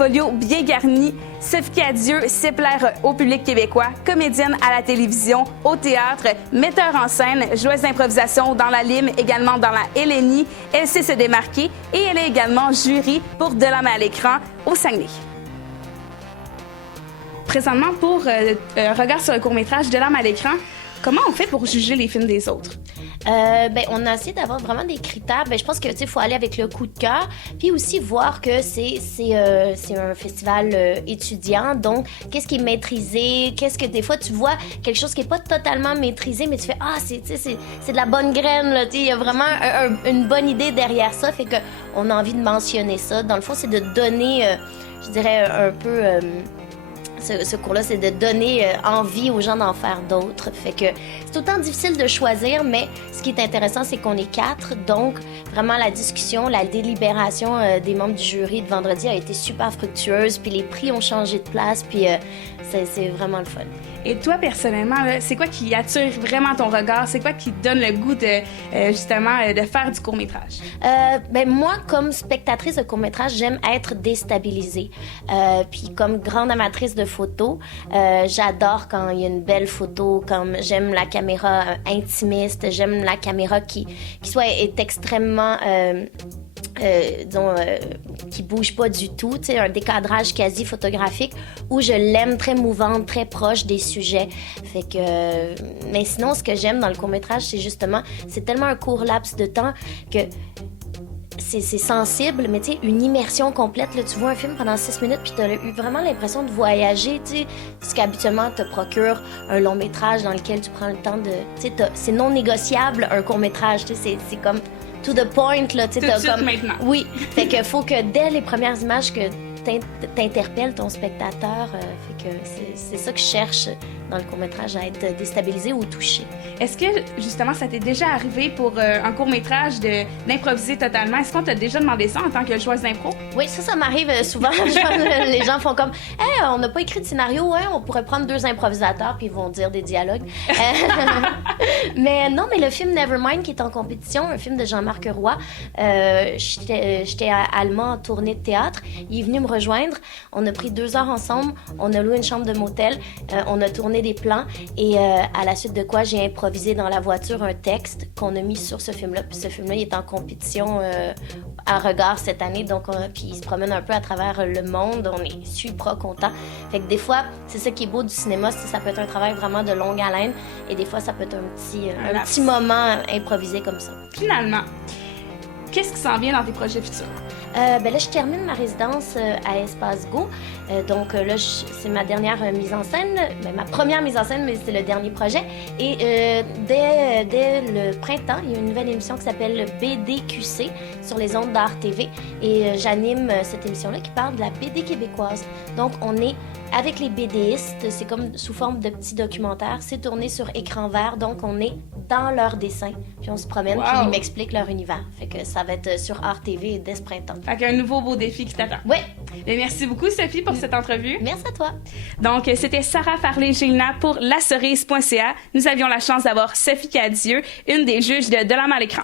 portfolio bien garni. Sophie Cadieux sait plaire au public québécois, comédienne à la télévision, au théâtre, metteur en scène, joueuse d'improvisation dans la Lime, également dans la Hélénie. Elle sait se démarquer et elle est également jury pour De l'âme à l'écran au Saguenay. Présentement, pour un regard sur le court-métrage De l'âme à l'écran, comment on fait pour juger les films des autres? On a essayé d'avoir vraiment des critères. Je pense que il faut aller avec le coup de cœur, puis aussi voir que c'est un festival étudiant. Donc, qu'est-ce qui est maîtrisé? Qu'est-ce que des fois tu vois quelque chose qui est pas totalement maîtrisé, mais tu fais c'est de la bonne graine là. Il y a vraiment une bonne idée derrière ça, fait que on a envie de mentionner ça. Dans le fond, c'est de donner, je dirais un peu. Ce cours-là, c'est de donner envie aux gens d'en faire d'autres. Fait que c'est autant difficile de choisir, mais ce qui est intéressant, c'est qu'on est 4. Donc, vraiment, la discussion, la délibération des membres du jury de vendredi a été super fructueuse. Puis les prix ont changé de place. Puis c'est vraiment le fun. Et toi, personnellement, là, c'est quoi qui attire vraiment ton regard? C'est quoi qui te donne le goût de, justement, de faire du court-métrage? Moi, comme spectatrice de court-métrage, j'aime être déstabilisée. Puis comme grande amatrice de photos, j'adore quand il y a une belle photo, comme j'aime la caméra intimiste, j'aime la caméra qui est extrêmement... qui bouge pas du tout, tu sais, un décadrage quasi photographique où je l'aime très mouvante, très proche des sujets. Fait que, mais sinon, ce que j'aime dans le court-métrage, c'est justement, c'est tellement un court laps de temps que c'est sensible, mais tu sais, une immersion complète. Là, tu vois un film pendant 6 minutes, puis tu as eu vraiment l'impression de voyager, tu sais, ce qu'habituellement te procure un long métrage dans lequel tu prends le temps de... Tu sais, c'est non négociable, un court métrage, tu sais, c'est comme to the point, là, tu sais, t'as comme... maintenant. Oui, fait que faut que dès les premières images que t'interpelles ton spectateur, fait que c'est ça que je cherche dans le court-métrage, à être déstabilisé ou touché. Est-ce que, justement, ça t'est déjà arrivé pour un court-métrage d'improviser totalement? Est-ce qu'on t'a déjà demandé ça en tant que joueuse d'impro? Oui, ça m'arrive souvent. Les gens font comme « Hey, on n'a pas écrit de scénario, hein? On pourrait prendre 2 improvisateurs puis ils vont dire des dialogues. » Mais non, mais le film Nevermind qui est en compétition, un film de Jean-Marc Roy, j'étais à Allemand en tournée de théâtre. Il est venu me rejoindre. On a pris 2 heures ensemble. On a loué une chambre de motel. On a tourné des plans et à la suite de quoi j'ai improvisé dans la voiture un texte qu'on a mis sur ce film-là. Puis ce film-là, il est en compétition à Regard cette année, donc puis il se promène un peu à travers le monde. On est super contents. Fait que des fois, c'est ça qui est beau du cinéma, ça peut être un travail vraiment de longue haleine et des fois, ça peut être un petit moment improvisé comme ça. Finalement, qu'est-ce qui s'en vient dans tes projets futurs? Là, je termine ma résidence à Espace Go. Donc là, c'est ma dernière mise en scène. Ma première mise en scène, mais c'est le dernier projet. Et dès le printemps, il y a une nouvelle émission qui s'appelle BDQC sur les ondes d'Art TV. Et j'anime cette émission-là qui parle de la BD québécoise. Donc, on est avec les BDistes. C'est comme sous forme de petits documentaires. C'est tourné sur écran vert. Donc, on est dans leur dessin. Puis on se promène, puis ils m'expliquent leur univers. Fait que ça va être sur Art TV dès ce printemps. Fait qu'un nouveau beau défi qui t'attend. Oui. Merci beaucoup, Sophie, pour cette entrevue. Merci à toi. Donc, c'était Sarah Farley-Gélina pour lacerise.ca. Nous avions la chance d'avoir Sophie Cadieux, une des juges de l'âme à l'écran.